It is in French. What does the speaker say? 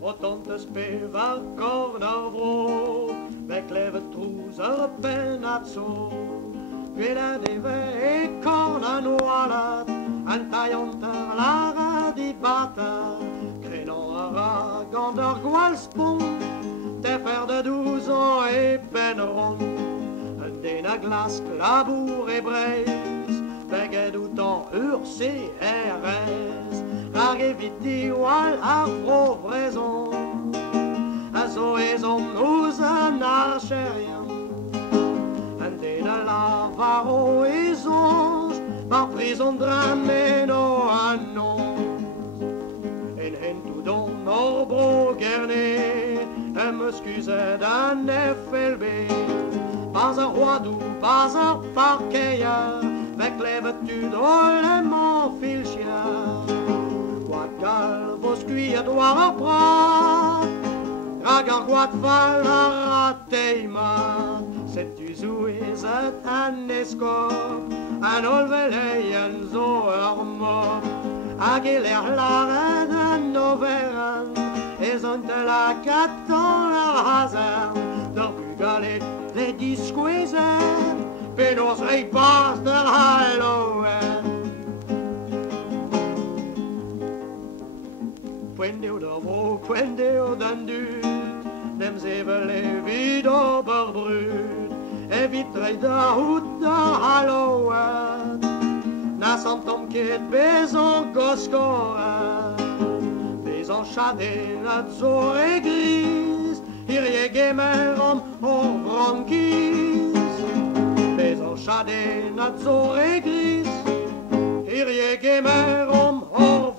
Rotond te speva corner vro, beklevet trouser penazzo. Quella deve e corna nualat, antaionter lara di bata, crenon ara gander gualspon, te fer de 12 ans et penron. Dena glas, labour et braise, beged outan ur CRS, lag eviti wal afro vrezon, a zo ezon ouz an archerien. Dena lavaro ezonj, par prison drameno annonce. En tout don orbro gerne, me scuse d'un FLB, pas un roi doux, pas un parquet, avec les vêtus drôlement filchia. Guadgal, vos cuillères doivent reprendre, dragan guad val a rateima. C'est du zouez un escop, un olvelei un zo armop, aguiler la reine noveran, et ont la caton la hasard, der bugalet les disquezen, penos repas der Halloween. Puendeo de vro, puendeo d'andu, dem zevele vid oberbrut, e vitrei da hout da Halloween, na santom ket bezon goskoa, bezon chade na zo e gris, irie gemer om bronchis, bezon chade na zo e gris, irie gemer